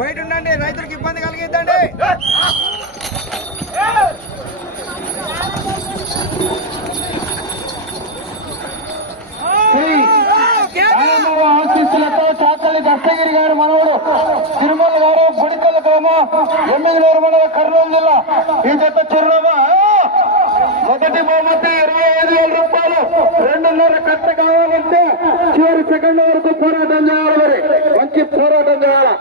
బయట ఉండండి రైతులకు ఇబ్బంది కలిగిద్దండి. రామవ్వ ఆశీస్సులతో చాకలి దస్తగిరి గారు మనవడు తిరుమల గారు గుడికల్ గ్రామ ఎమ్మెల్యేరు మండల కర్నూలు జిల్లా. ఈ జత చిరునామా మొదటి బహుమతి ఇరవై ఐదు వేల రూపాయలు. రెండున్నర కట్ట కావాలంటే చివరి సెకండ్ వరకు పోరాటం చేయాలి మరి. మంచి పోరాటం చేయాలి?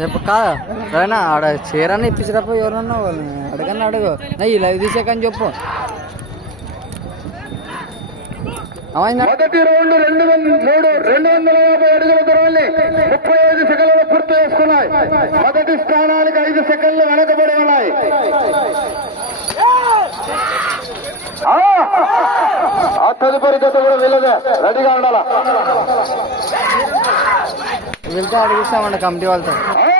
రేపు కాదా సరేనా? ఆడ చీరని ఇప్పించినప్పుడు ఎవరన్నా వాళ్ళని అడగని అడుగు. ఇలా ఈ లైవ్ చెప్పు. మొదటి రౌండ్ రెండు మూడు రెండు వందల యాభై అడుగుల దూరాన్ని ముప్పై ఐదు సెకండ్లు పూర్తి చేసుకున్నాయి మొదటి స్థానానికి ఐదు సెకండ్లు వెనకబడి ఉన్నాయి. ఆ! ఆ తదుపరి గత కూడా వెళ్ళదే. రెడీగా ఉండాలా? వెళ్తే అడిగిస్తామండి కమిటీ వాళ్ళతో ఆ!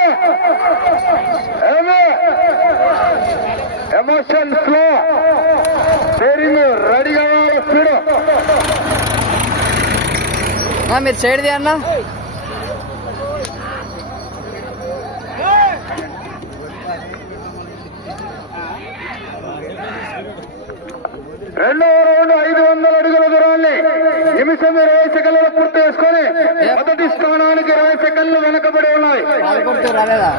ఏమి? ఎమోషన్ ఫ్లో స్టీరింగ్ రెడీగా ఉండాలి స్పీడ్ నా మీరు చేయడిది అన్న. రెండవ రౌండ్ ఐదు వందల అడుగుల దూరాన్ని నిమిషం ఇరవై సెకండ్లు పూర్తి చేసుకొని మొదటి స్థానానికి ఇరవై సెకండ్లు వెనకబడి ఉన్నాయి. రాలేదా.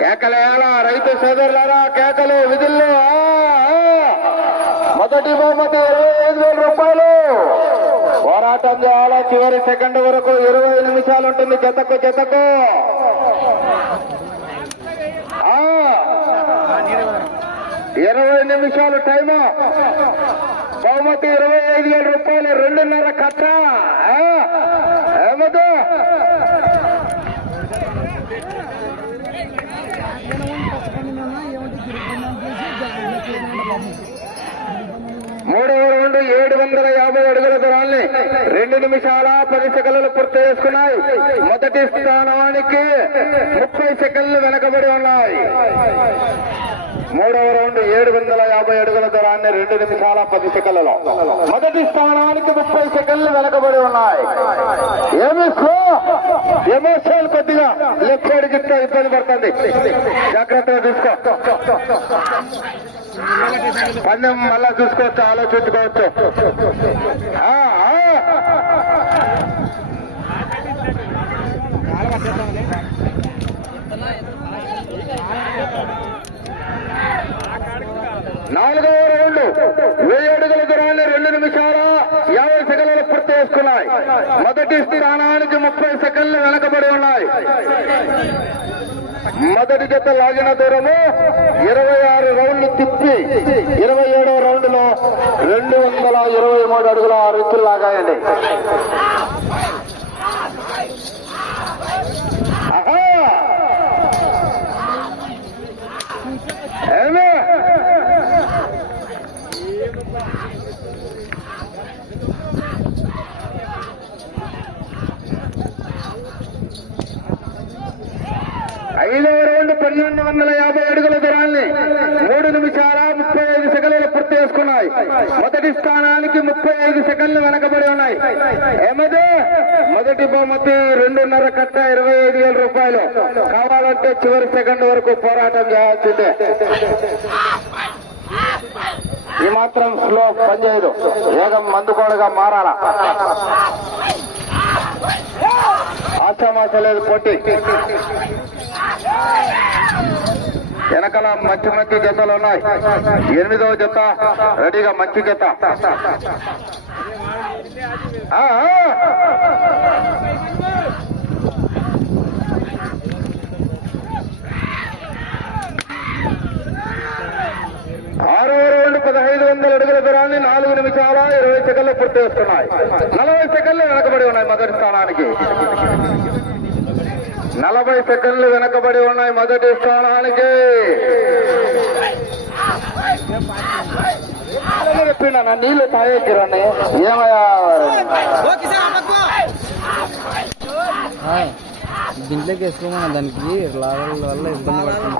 కేకలేయాలా రైతు సోదరులారా కేకలు విధుల్లో ఆ, ఆ. మొదటి బహుమతి ఇరవై ఐదు వేల రూపాయలు. పోరాటం చేయాలా? చివరి సెకండ్ వరకు ఇరవై నిమిషాలు ఉంటుంది. జతకు జతకు. ఇరవై నిమిషాలు టైము. బహుమతి ఇరవై ఐదు వేల రూపాయలు. రెండున్నర కట్ట. ఏమదు? మూడవ ఏడు వందల యాభై అడుగుల దూరాన్ని రెండు నిమిషాల పది సెకండ్లు పూర్తి చేసుకున్నాయి. మొదటి స్థానానికి ముప్పై సెకండ్లు వెనకబడి ఉన్నాయి. మూడవ రౌండ్ ఏడు వందల యాభై అడుగుల దూరాన్ని రెండు నిమిషాల పది సెకండ్లలో. మొదటి స్థానానికి ముప్పై సెకండ్లు వెనకబడి ఉన్నాయి. ఏమి స్లో ఎమోషన్ కొద్దిగా లెఫ్ట్ సైడ్ గిట్ట ఇబ్బంది పడుతుంది. జాగ్రత్తగా తీసుకో పందెం మళ్ళా చూసుకోవచ్చు ఆలోచించుకోవచ్చు. నాలుగవ రౌండ్. వెయ్యి అడుగుల దూరాన్ని రెండు నిమిషాల యాభై సెకండ్లు పూర్తి చేసుకున్నాయి. మొదటి స్థానానికి ముప్పై సెకండ్లు వెనకబడి ఉన్నాయి. మొదటి జత లాగిన దూరము ఇరవై ఆరు రౌండ్లు తిప్పి ఇరవై ఏడవ రౌండ్లో రెండు వందల ఇరవై మూడు అడుగుల ఆరు ఇంచులు లాగాయండి. పన్నెండు వందల యాభై అడుగుల దూరాన్ని మూడు నిమిషాల ముప్పై ఐదు సెకండ్లు పూర్తి చేసుకున్నాయి. మొదటి స్థానానికి ముప్పై ఐదు సెకండ్లు వెనకబడి ఉన్నాయి. ఏమది? మొదటి బహుమతి రెండున్నర కట్ట ఇరవై ఐదు వేల రూపాయలు. కావాలంటే చివరి సెకండ్ వరకు పోరాటం చేయాల్సిందే. ఈ మాత్రం స్లో పనిచేయదు. వేగం మందుకోడుగా మారాలా? ఆశామాస లేదు పోటీ. వెనకాల మంచి మంచి జతలు ఉన్నాయి. ఎనిమిదవ జత రెడీగా మంచి జత. ఆరు రెండు ఆరవ పదహైదు వందల అడుగుల దూరాన్ని నాలుగు నిమిషాల ఇరవై సెకండ్లు పూర్తి చేస్తున్నాయి. నలభై సెకండ్లు వెనకబడి ఉన్నాయి మొదటి స్థానానికి. నలభై సెకండ్లు వెనకబడి ఉన్నాయి మొదటి స్థానానికి. చెప్పిన నీళ్ళు తాగేచ్చిరండి ఏమయ్యా. దీంట్లోకి వేసుకోమన్నా దానికి లాగల వల్ల ఇబ్బంది పడుతుంది!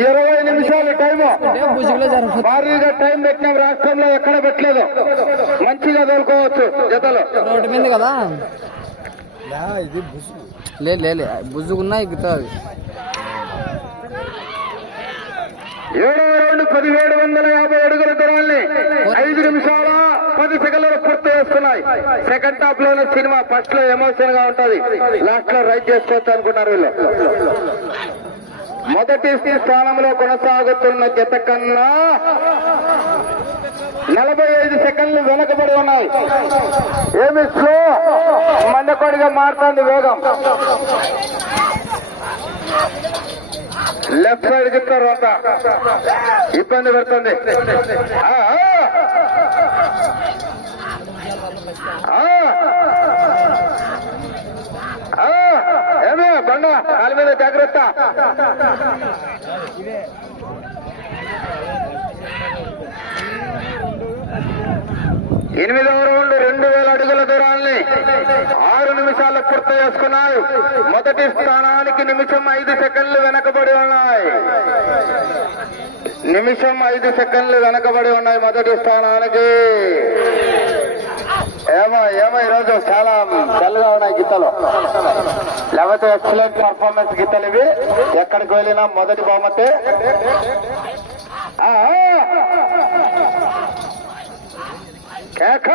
ఇరవై నిమిషాలు జరగదు. భారీగా టైం పెట్టినాం రాష్ట్రంలో ఎక్కడ పెట్టలేదు. మంచిగా తోలుకోవచ్చు జతలు. రోడ్డు మీద కదా? లేదు బుజ్జుకున్నా ఎక్కుతావు అవి ఏడవ రౌండ్ పదిహేడు వందల యాభై అడుగుల దూరాన్ని ఐదు నిమిషాల పది సెకండ్లు పూర్తి చేస్తున్నాయి. సెకండ్ హాఫ్లోనే సినిమా ఫస్ట్లో ఎమోషన్గా ఉంటది. లాస్ట్లో రైట్ చేసుకోవచ్చు అనుకున్నారు వీళ్ళు. మొదటి స్థానంలో కొనసాగుతున్న జత కన్నా నలభై ఐదు సెకండ్లు వెనకబడి ఉన్నాయి. ఏమి స్లో మందకొడిగా మారుతుంది వేగం. లెఫ్ట్ సైడ్ చెప్తారు అంత ఇబ్బంది పెడుతుంది. ఏమే బండ కాలు మీద జాగ్రత్త. ఎనిమిదవ రౌండ్ రెండు వేల అడుగుల దూరాన్ని ఆరు నిమిషాలు పూర్తి చేసుకున్నాయి. మొదటి స్థానానికి నిమిషం ఐదు సెకండ్లు వెనకబడి ఉన్నాయి. నిమిషం ఐదు సెకండ్లు వెనకబడి ఉన్నాయి మొదటి స్థానానికి. ఏమో ఏమో ఈరోజు చాలా డల్గా ఉన్నాయి గీతలు లేకపోతే ఎక్సలెంట్ పర్ఫార్మెన్స్ గీతలు ఇవి. ఎక్కడికి వెళ్ళినా మొదటి బహుమతి. శాఖ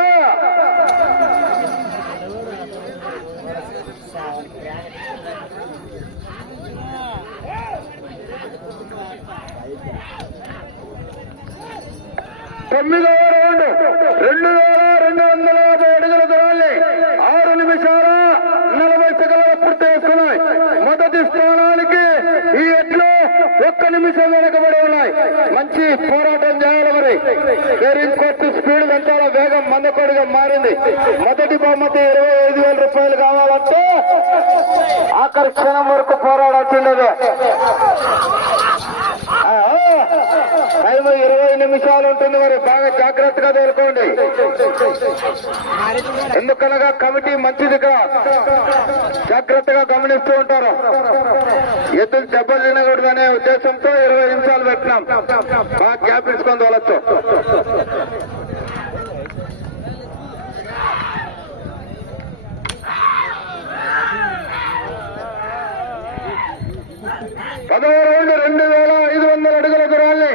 తొమ్మిదవ రౌండ్ రెండు వేల రెండు వందల యాభై అడుగుల దూరాన్ని ఆరు నిమిషాల నలభై సెకండ్ల పూర్తి చేసుకున్నాయి మొదటి స్థానానికి ఈ ఎట్లు ఒక్క వెనకబడి ఉన్నాయి. మంచి పోరాటం చేయాలి మరి. బేరింగ్ కోర్టు స్పీడ్ గంటల వేగం మందకొడిగా మారింది. మొదటి బహుమతి ఇరవై ఐదు వేల రూపాయలు కావాలంటే ఆఖరి క్షణం వరకు పోరాడాల్సిండేదే ఆ, ఇరవై నిమిషాలు ఉంటుంది మరి. బాగా జాగ్రత్తగా తేలుకోండి. ఎందుకనగా కమిటీ మంచిదిగా జాగ్రత్తగా గమనిస్తూ ఉంటారు. ఎద్దులు దెబ్బలు తినకూడదనే ఉద్దేశంతో ఇరవై నిమిషాలు పెట్టినాం. బాగా గ్యాప్ ఇచ్చుకొని తోలొచ్చు. పదవ రౌండ్ రెండు వేల ఐదు వందల అడుగుల దూరాన్ని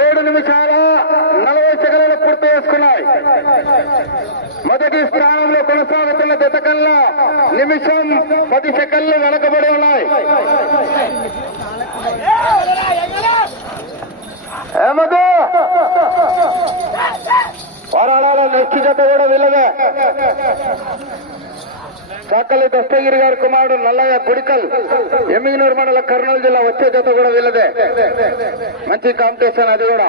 ఏడు నిమిషాల నలభై సెకండ్లు పూర్తి చేసుకున్నాయి మొదటి స్థానంలో కొనసాగుతున్న నిమిషం పది సెకండ్లు వెనకబడి ఉన్నాయి. ఏమదు? పోరాడాల నెక్స్ట్ జత కూడా వీళ్ళదే. చాకలి దస్తగిరి గారి కుమారుడు నల్లయ్య గుడికల్ ఎమ్మిగినూరు మండల కర్నూలు జిల్లా వచ్చే జత కూడా వీళ్ళదే. మంచి కాంపిటీషన్ అది కూడా.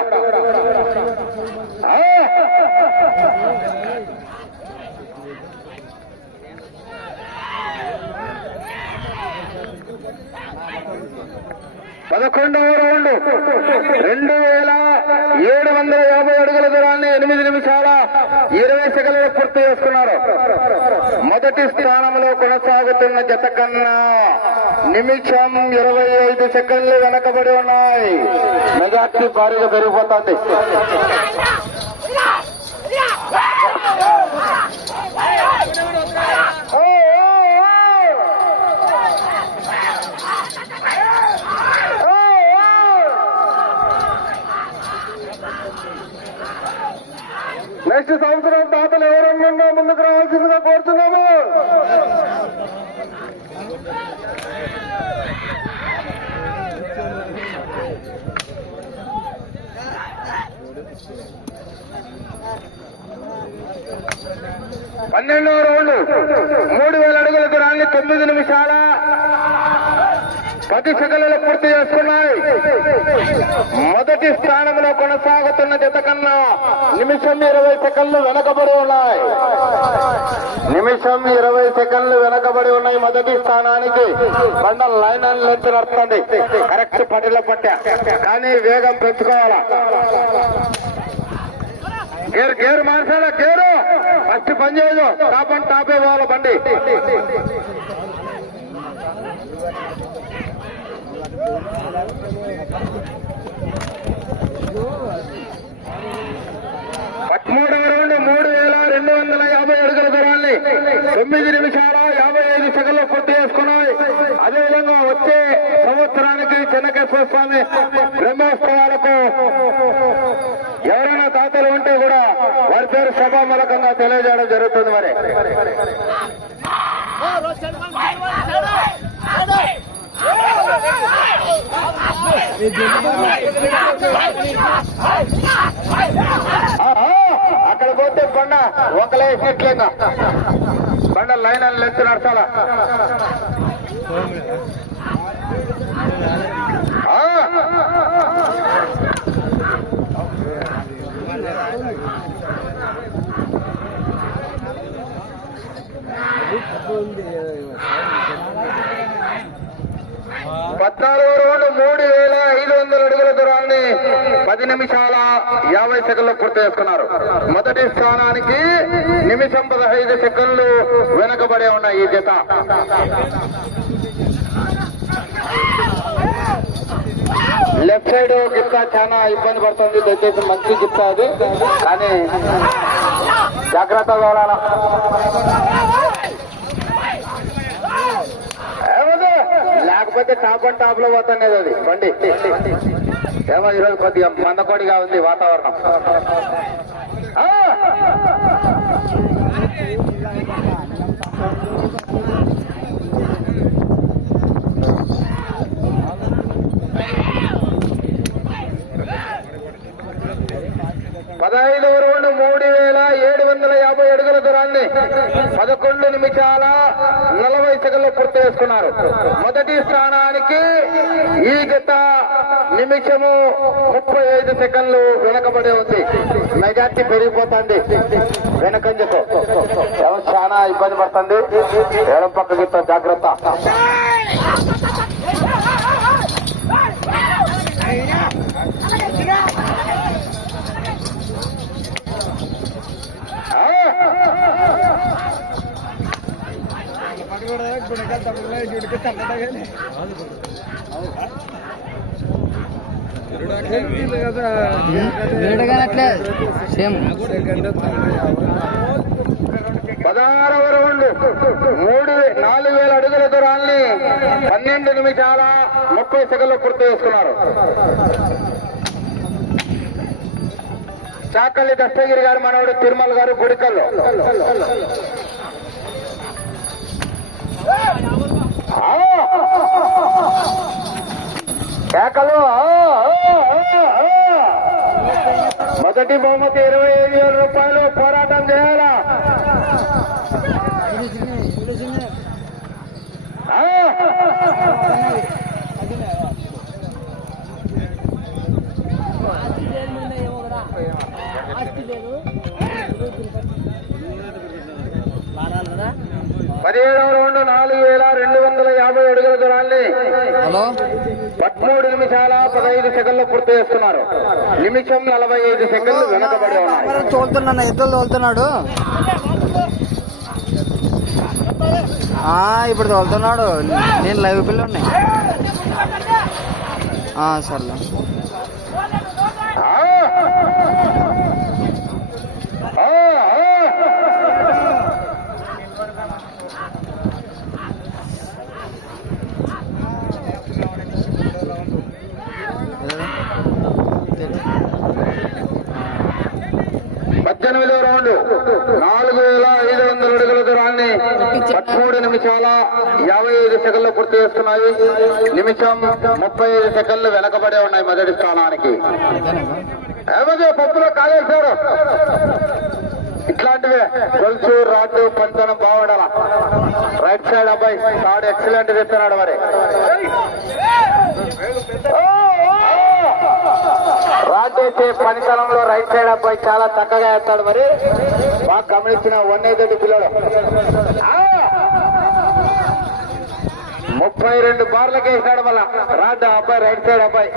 పదకొండవ రౌండ్. రెండు వేల ఏడు వందల యాభై అడుగుల దూరాన్ని ఎనిమిది నిమిషాల ఇరవై సెకండ్లు పూర్తి చేసుకున్నారు. మొదటి స్థానంలో కొనసాగుతున్న జత కన్నా నిమిషం ఇరవై ఐదు సెకండ్లు వెనకబడి ఉన్నాయి. మెజార్టీ భారీగా పెరిగిపోతుంది. నెక్స్ట్ సంవత్సరం దాతలు ఎవరన్నా ముందుకు రావాల్సిందిగా కోరుతున్నాము. పన్నెండవ రౌండ్ మూడు వేల అడుగుల దూరాన్ని తొమ్మిది నిమిషాల పది సెకండ్లు పూర్తి చేసుకున్నాయి. మొదటి స్థానంలో కొనసాగుతున్న జత కన్నా నిమిషం ఇరవై సెకండ్లు వెనకబడి ఉన్నాయి. నిమిషం ఇరవై సెకండ్లు వెనకబడి ఉన్నాయి మొదటి స్థానానికి. బండ లైన్ అని లెంత్ నడుస్తుంది కరెక్ట్ పటిలో పట్టా. కానీ వేగం పెంచుకోవాలా? గేరు గేరు మార్చాలా? గేరు! ఫస్ట్ పని చేయదు టాప్ అండ్ టాప్ ఇవ్వాలి బండి. పదమూడవ రౌండ్ మూడు వేల రెండు వందల యాభై అడుగుల దూరాన్ని తొమ్మిది నిమిషాల యాభై ఐదు సెకండ్లు పూర్తి చేసుకున్నాయి. అదేవిధంగా వచ్చే సంవత్సరానికి చెన్నకేశ్వర స్వామి బ్రహ్మోత్సవాలకు ఎవరైనా తాతలు ఉంటే కూడా వారి పేరు సభామూలకంగా తెలియజేయడం జరుగుతుంది మరి. అక్కడ పోతే బండ ఒకలే వేసినట్లేక బండ లైన్ అని లెంత్ నడచాలా ఆ. పద్నాలుగు రౌండ్ మూడు వేల ఐదు వందల అడుగుల దూరాన్ని పది నిమిషాల యాభై సెకండ్లు పూర్తి చేసుకున్నారు. మొదటి స్థానానికి నిమిషం పదహైదు సెకండ్లు వెనకబడే ఉన్నాయి ఈ జత. లెఫ్ట్ సైడ్ గిత్త చాలా ఇబ్బంది పడుతుంది. దయచేసి మంచి గిత్త అది. కానీ జాగ్రత్తగా వెళ్ళాలా ఏమది? కాకపోతే టాప్ అండ్ టాప్లో పోతున్నది అది. బండి. ఏమో ఈరోజు కొద్దిగా మందకొడిగా ఉంది వాతావరణం. పదహైదు దూరాన్ని పదకొండు నిమిషాల నలభై సెకండ్లు పూర్తి చేసుకున్నారు. మొదటి స్థానానికి ఈ గత నిమిషము ముప్పై ఐదు సెకండ్లు వెనకబడి ఉంది. మెజార్టీ పెరిగిపోతుంది. వెనకంజకు చాలా ఇబ్బంది పడుతుంది? ఎడం పక్క జాగ్రత్త వీడగానట్లే సేమ్. పదహారవ రౌండ్. మూడు నాలుగు వేల అడుగుల దూరాన్ని పన్నెండు నిమిషాల ముప్పై సెకండ్లు పూర్తి చేసుకున్నారు చాకల్లి దస్తగిరి గారు మనవడు తిరుమల గారు గుడికల్లో! కేకలు మొదటి బహుమతి ఇరవై ఐదు వేల రూపాయలు పోరాటం చేయాలా Ah! పదమూడు నిమిషాల పదహైదు సెకండ్లు పూర్తి చేస్తున్నారు. నిమిషం నలభై ఐదు సెకండ్లు వెనకబడి ఉన్నాయి. తోలుతున్నా ఎద్దులు తోలుతున్నాడు. ఇప్పుడు తోలుతున్నాడు. నేను లైవ్ పిల్ల ఉన్నాయి సర్లే ఆ! ఆ! ఆ! పద్దెనిమిదో రౌండ్ నాలుగు వేల ఐదు వందల అడుగుల దూరాన్ని పదమూడు నిమిషాల యాభై ఐదు సెకండ్లు ఉన్నాయి. నిమిషం ముప్పై ఐదు సెకండ్లు వెనకబడే ఉన్నాయి మొదటి స్థానానికి. ఏమది పప్పులో కాలేశారు ఇట్లాంటివే గొలుసు రాడ్డు పంచడం బాగుండాల రైట్ సైడ్ అబ్బాయి థర్డ్ ఎక్సలెంట్ తెస్తున్నాడు మరి. రాడ్ వేసే పనితనంలో రైట్ సైడ్ అబ్బాయి చాలా చక్కగా వేస్తాడు మరి. బాగా గమనించిన వన్ ఐదు పిల్లడు ముప్పై రెండు బార్లకి వేసినాడు మళ్ళా రాడ్ అబ్బాయి రైట్ సైడ్ అబ్బాయి.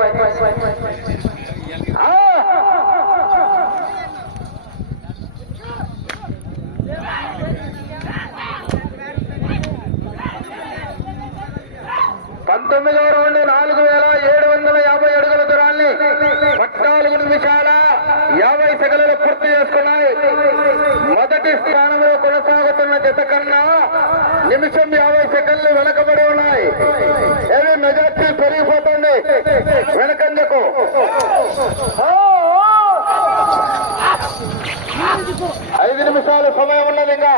పంతొమ్మిదవ రౌండ్ నాలుగు వేల ఏడు వందల యాభై అడుగుల దూరాన్ని పద్నాలుగు నిమిషాలు యాభై సెకండ్లు పూర్తి చేసుకున్నాయి. మొదటి స్థానంలో కొనసాగుతున్న జత కన్నా నిమిషం యాభై సెకండ్లు వెనకబడి ఉన్నాయి. ఏవి మెజార్టీ పెరిగిపోతుంది. వెనకందుకు ఐదు నిమిషాలు సమయం ఉన్నది ఇంకా.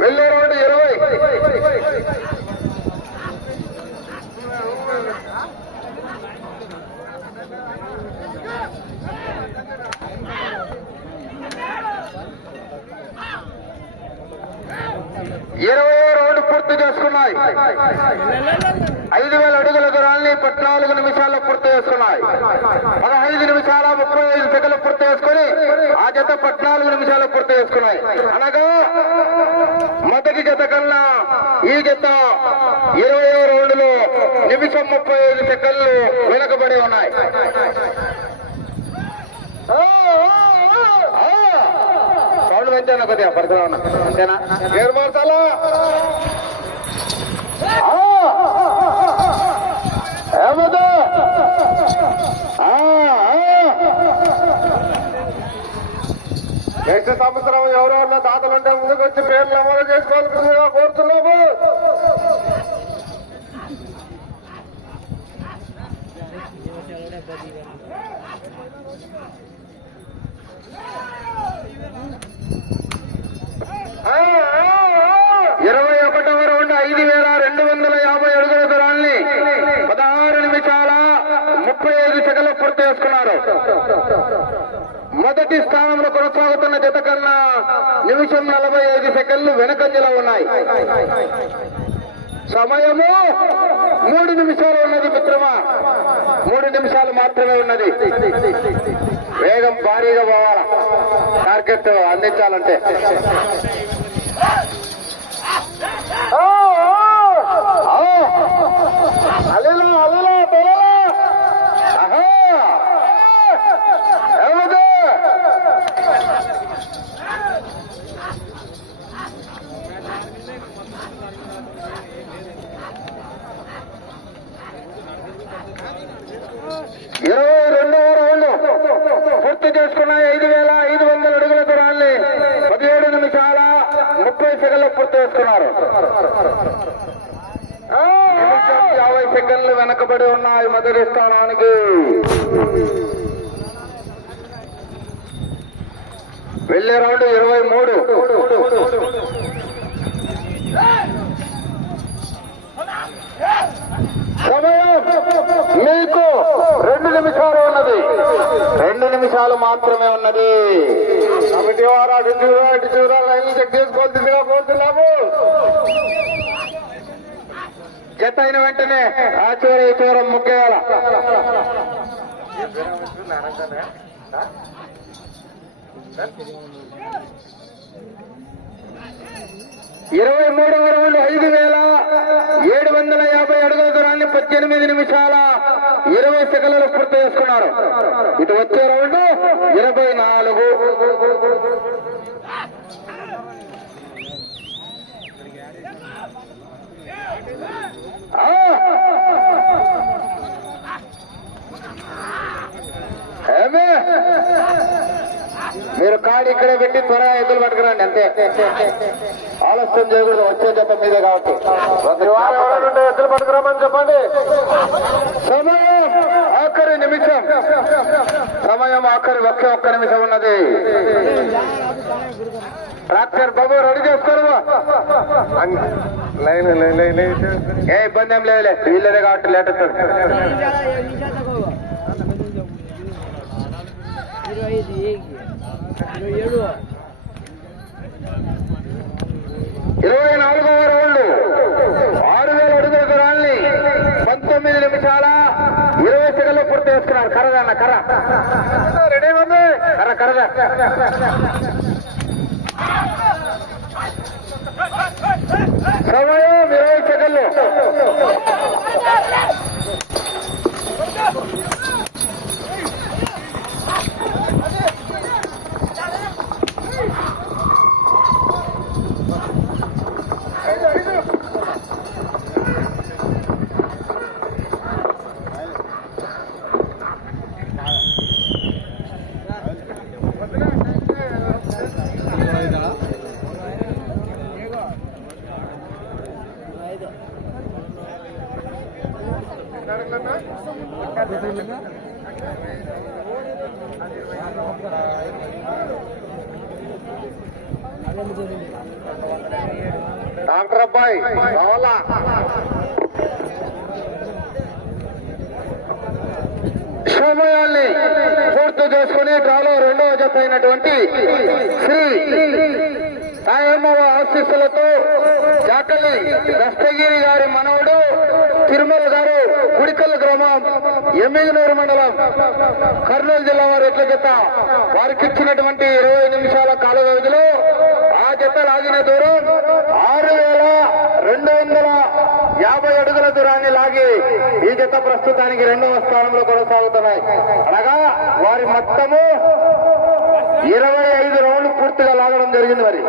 వెళ్ళే రోడ్డు ఇరవై. ఇరవై రౌండ్ పూర్తి చేసుకున్నాయి. ఐదు వేల అడుగుల దూరాన్ని పద్నాలుగు నిమిషాల్లో పూర్తి చేసుకున్నాయి. పదహైదు నిమిషాల ముప్పై ఐదు సెకండ్లు పూర్తి చేసుకుని ఆ జత పద్నాలుగు నిమిషాలు పూర్తి చేసుకున్నాయి. అనగా మొదటి జత కన్నా ఈ జత ఇరవై రౌండ్లు నిమిషం ముప్పై ఐదు సెకండ్లు వెనుకబడి ఉన్నాయి. సౌండ్ పెంచాను కొద్దిగా పరిసరం ఉన్నా. అంతేనా? ఏడు మార్చాలా? ఏమదు నెక్స్ట్ సంవత్సరం ఎవరెవరిన దాతలుంటే ముందుకు వచ్చి పేర్లు నమోదు చేసుకోవాల్సిందిగా కోరుతున్నాము. Thank you. ఇరవై ఒకటవ రౌండ్ ఐదు వేల రెండు వందల యాభై అడుగుల దూరాన్ని పదహారు నిమిషాల ముప్పై ఐదు సెకండ్లు పూర్తి చేసుకున్నారు. మొదటి స్థానంలో కొనసాగుతున్న జత కన్నా నిమిషం నలభై ఐదు సెకండ్లు వెనకంజలో ఉన్నాయి. సమయము మూడు నిమిషాలు ఉన్నది మిత్రమా? మూడు నిమిషాలు మాత్రమే ఉన్నది. వేగం భారీగా పోవాల? టార్గెట్ అందించాలంటే అలెలా అలెలా తొలలా ఆహా ఏమది ఇరవై రెండవ రౌండ్ పూర్తి చేసుకున్నాయి ఐదు వేల ఐదు వందల అడుగుల దూరాన్ని పదిహేడు నిమిషాల ముప్పై సెకండ్లు పూర్తి చేసుకున్నారు యాభై సెకండ్లు వెనకబడి ఉన్నాయి మొదటి స్థానానికి. వెళ్ళే రౌండ్ ఇరవై మూడు. సమయం మీకు రెండు నిమిషాలు ఉన్నది. రెండు నిమిషాలు మాత్రమే ఉన్నది. కమిటీ వారు అటు చూడ అటు చూడ లైన్లు చెక్ చేసుకోవాల్సిందిగా కోరుతున్నాము జత అయిన వెంటనే ఆ చివర ఈ చివర ముగ్గేయాల. ఇరవై మూడవ రౌండ్ పద్దెనిమిది నిమిషాల ఇరవై సెకండ్లు పూర్తి చేసుకున్నారు. ఇటు వచ్చే రౌండ్ ఇరవై నాలుగు. ఏమే? మీరు కాడి ఇక్కడే పెట్టి త్వరగా ఎద్దులు పట్టుకురండి అంతే. ఆలస్యం చేయకూడదు వచ్చే చెప్ప మీదే కాబట్టి. ఎద్దులు పట్టుకురామని చెప్పండి. సమయం ఆఖరి నిమిషం. సమయం ఆఖరి ఒకే ఒక్క నిమిషం ఉన్నది. ట్రాక్టర్ బాబు రెడీ చేసుకోరు లైన్ లైన్ లైన్ ఏ ఇబ్బంది ఏం లేదులే వీళ్ళదే కాబట్టి లేట్ వస్తుంది. ఇరవై నాలుగవ రౌండ్. ఆరు వేల అడుగుల దూరాన్ని పంతొమ్మిది నిమిషాల ఇరవై సెకండ్లు పూర్తి చేసుకున్నారు. అన్న కర్ర రెడీ ఉంది. కర్ర కర్రగా సమయం ఇరవై సెకండ్లు డాక్టర్ అబ్బాయి కావాలా సమయాన్ని పూర్తి చేసుకుని డ్రాలో రెండవ జత అయినటువంటి శ్రీ తాయమ్మవ ఆశీస్సులతో జాకలి దస్తగిరి గారి మనవడు తిరుమల గారు గుడికల్ గ్రామం ఎమ్మిగనూరు మండలం కర్నూలు జిల్లా వారి ఎట్ల జత? వారికి ఇచ్చినటువంటి ఇరవై నిమిషాల కాల వ్యవధిలో ఆ జత లాగిన దూరం ఆరు వేల రెండు వందల యాభై అడుగుల దూరాన్ని లాగి ఈ జత ప్రస్తుతానికి రెండవ స్థానంలో కొనసాగుతున్నాయి. అనగా వారి మొత్తము ఇరవై ఐదు రౌండ్లు పూర్తిగా లాగడం జరిగింది మరి.